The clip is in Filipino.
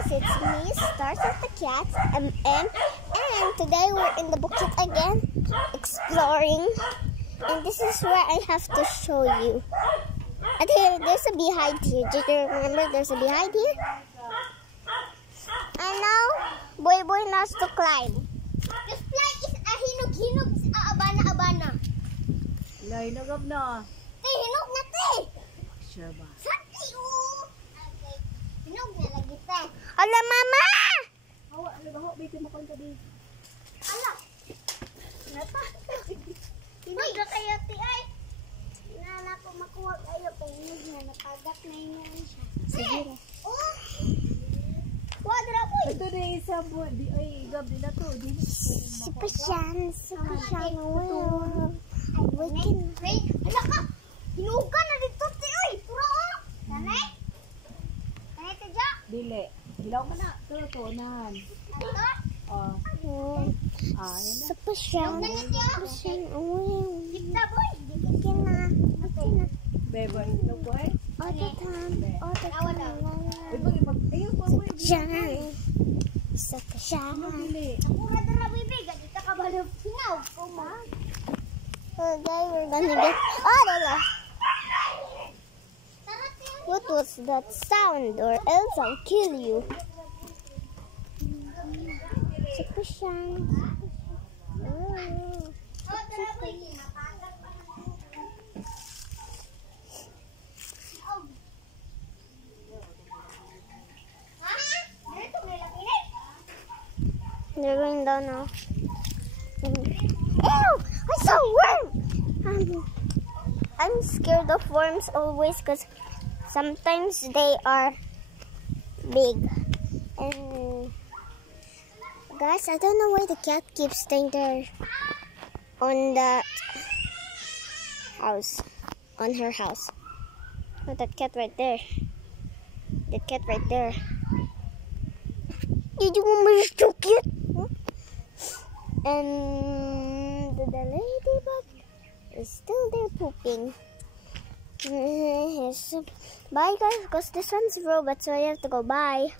guys, it's me, Stars of the Cats, and today we're in the bukit again, exploring, and this is where I have to show you. And here, there's a beehive here. Did you remember there's a beehive here? And now, Boy Boy has to climb. This fly is a hinog-hinog sa abana-abana. Hinugab na. Hinog na te! Sure ba? Sati o! Hinog na lagi te. Hala, mama! Hawa, ano ba? Bitin mo kong tabi. Hala! Hinog ka kayo te ay! Nala ko makuha kayo kay hinog na nakagat na hinog siya. Sige na. Oh! Wadra boy! Ito na isa po. Ay, gabi na to. Super Shan. Wow. Wait, hala ka! Hinugan na dito te ay! Pura o! Tanay? Tanay te dya? Dili. Hilaw mo na. Ito, unahan. Ito? Oh. Yan na. Super Shan. Super Shan. Dipda boy! Dipda na. Bebo, ito po eh. All the time. Uy, pag ayun po. Shan. Super Shan. Dili. Pura dara bibi. Ganita ka ba ng sinaw? Today we're gonna get... Oh, there. What was that sound? Or else I'll kill you. Super Shan. They're going down now. Ew! I saw a worm! I'm scared of worms always because sometimes they are big. And guys, I don't know why the cat keeps staying there on that house, on her house. Oh, that cat right there. The cat right there. Did you want me so cute? And the ladybug is still there pooping. Bye guys, because this one's robot, so I have to go. Bye.